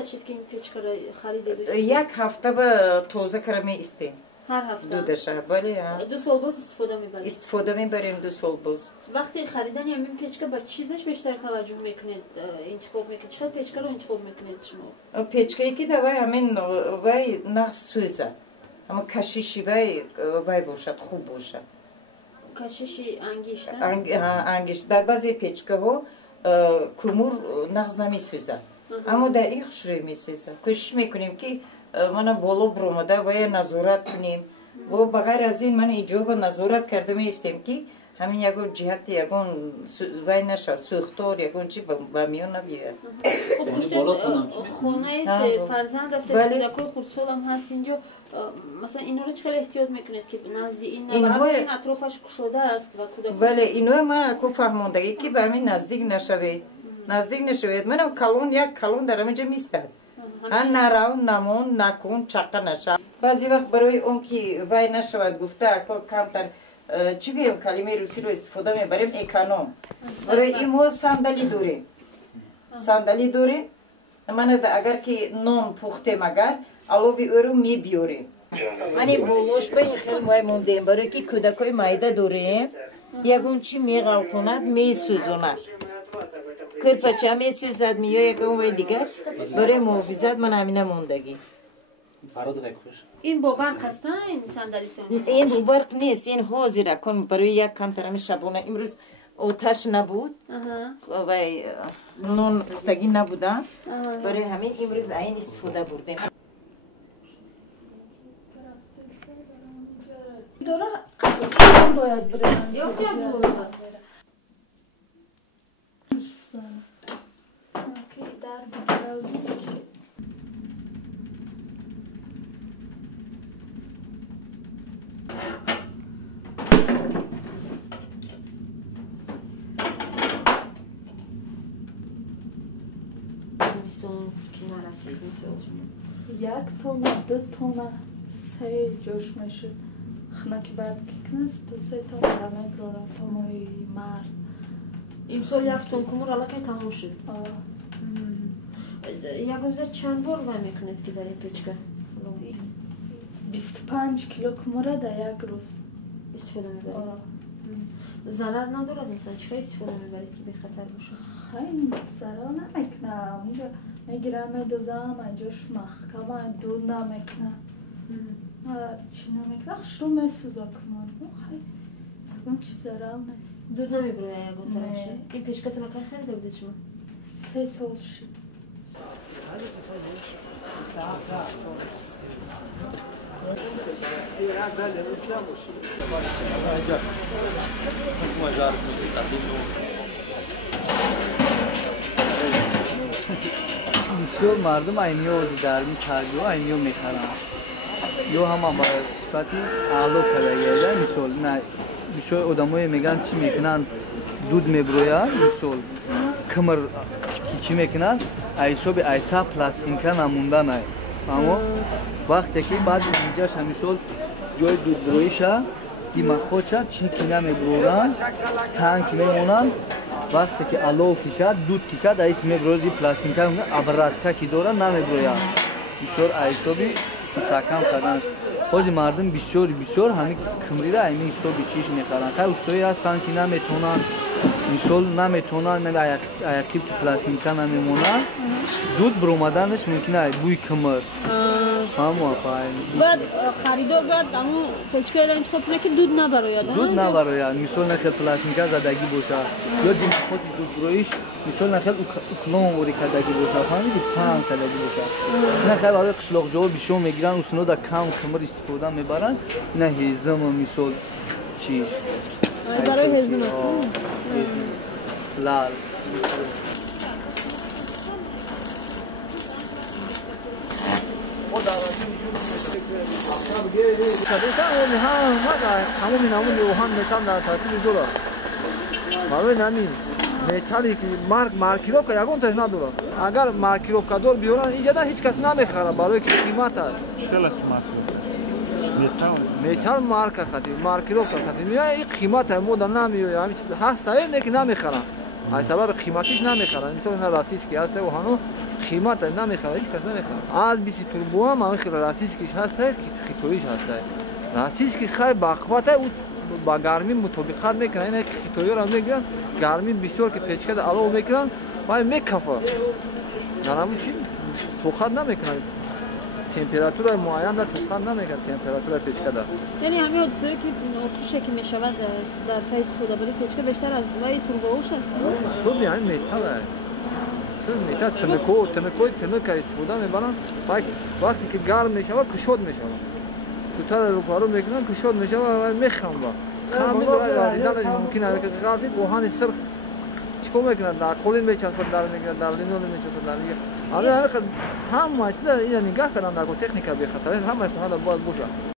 дадшид ки ин печкаро харидед? Як ҳафта ба тоза кара меистем. ҳар ҳафта? 2 шаҳр, бале. 2 сол боз истифода мебаред? Истифода мебарем 2 сол боз. вақти харидани ҳамин печка ба чизаш бештар таваҷҷӯҳ мекунед, интихоб мекунед? чӣ хел печкаро интихоб мекунед шумо? Печкае ки давай ҳамин вай нағз сӯза. Ама кашиши вай бошад, хуб бошад. Кашиши ангишта? Ангишт. Дар баъзе печкаҳо кумур нағз намесӯзад. Аммо дар ин хушрӯй месӯзад. кӯшиш мекунем ки мана боло биромада вая назорат кунем. ба ғайр аз ин ман иҷоба назорат карда меистем ки ҳамин ягон ҷиҳати ягон вай наша сӯхтор ягон чи ба миён набиёяд. хонаест, фарзанд аст, кӯдакои хурдсолам ҳаст инҷо. масалан инҳоро чӣ хел эҳтиёт мекунед ки ин атрофаш кушода аст ва кӯдакон? бале инҳое ман аку фаҳмондагӣ ки ба ҳамин наздик нашавед. манам калон як калон дар ҳаминҷа мистад. нарав намон накун чақа наша. баъзе вақт барои он ки вай нашавад гуфта камтар чӣ гӯем калимаи русиро истифода мебарем эконом. барои ин мо сандалӣ дорем. мана агар ки нон пухтем агар алоби ӯро мебиёрем. мани болош ба ин хел вай мондем барои ки кӯдакои майда дорем. ягон чӣ меғалтонад месӯзонад. кӯрпача месӯзад меё ягон вай дигар. барои муҳофизат ман ҳамина мондагӣ. ин бо барқ аст ин сандалитон? ин бо барқ нест, ин ҳозира кун барои як камтарами шабона. имрӯз оташ набуд, вай нон пухтагӣ набуда. барои ҳамин имрӯз аин истифода бурдем. باید برم در برازی یک тона, 2 тона, 3 جوش میشد. خنکی بعد ککنست 2-3 تن رمه برارم تمای مرد. امسال 1 تن کمور علاقه تمام شد. یک روزه چند بار وای میکنید که برای پچکه؟ 25 کیلو کموره در یک روز استفاده میبرید؟ ضرر ندارد مثلا چیکار استفاده میبرید که بی خطر باشه؟ خیلی ضرر نمیکنم. میگیرم میدوزم اینجاش محکمه دود نمیکنم. چی نمیکنم خشلو میسوزا کنم. خیلی یکم چی ضرر نیست. دود نمیبره یکم طرفشه؟ این پشکتون اکر خریده بودید شما؟ 3 سال شد. بسیار مردم اینیو دیدارمی کردو اینیو میخرن یا هم با صفتی اعلا پدیده مثال نه بسیار آدمایی میگن چی میکنن دود میبرویا مثال کمر چی میکنن ایسو به ایسا پلاستیکا نمونده نه اما وقتی که بعد اینجاش مثال جای دود برویشه دی مخوچه چی کنه میبرورن تانک میمونن وقتی که آلو کشد دود کشد ایس میبروید دی پلاستیکا ابراتکا کی داره نمیبرویا بسیار ایسو بی ساکن کردنش خود مردم بسیار همین کمری را همین ایسو بی چیش میخرن خیلی استوی هستن که نمیتونن مثال نمیتونن ایاکیب که پلاستیکا نمیمونن دود برومدنش ممکنه بوی کمر همون فاین بعد خریدار بعد اما پچکه الان انتخاب کنه که دود نبروید دود نبروید مثال نخل پلاستیکا زدگی باشه یا دیم خود دود برویش مثال نخل اکلام وری کردگی باشه فهمید پام کردگی باشه نخل برای قشلاق جواب بیشتر میگیرن و سنو دا کم کمر استفاده میبرن نه هیزم مثال چی برای هیزم است لال برای نمی متالی که مارکیروفکا یگان تاش نداره اگر مارکیروفکا دار بیارن اینجا هیچ کس نمیخره برای که قیمت است متال مارکا خاطر مارکیروفکا خاطر میاد این قیمت مود نمیاد همین چیز هست نه که نمیخرن از سبب قیمتیش نمیخرن مثلا این راسیس که هست و هنو قیمت نمیخره هیچ کس نمیخره از 20 توربو هم همین راسیسکیش هست که خیتویش هست راسیسکیش خیلی باقوته او با گرمی مطابقت میکنه این خیتویی رو میگیرن گرمی بسیار که پیچکده علاوه میکنن و میکفه نرمون چی توخت نمیکنه تمپراتور معین در توخت نمیکنه تمپراتور پیچکده یعنی همین حادثه‌ای که اتوشی که میشود در پای استفاده برای پیچکه بیشتر از وای توربوش هست سود یعنی میتاله سود میتاله تنکوی تنکای استفاده میبرن وقتی که گرم میشود کشود میشود توتال رو پارو میکنن کشود میشود و میخوام با خامید و دیدن ممکنه که قاعدی گوهان سرخ چیکار میکنن در قولین میچسبن در میگیرن در لینول میچسبن در میگیرن حالا هم مایته این نگاه کردن در تکنیک به خاطر همه خونه باید باشه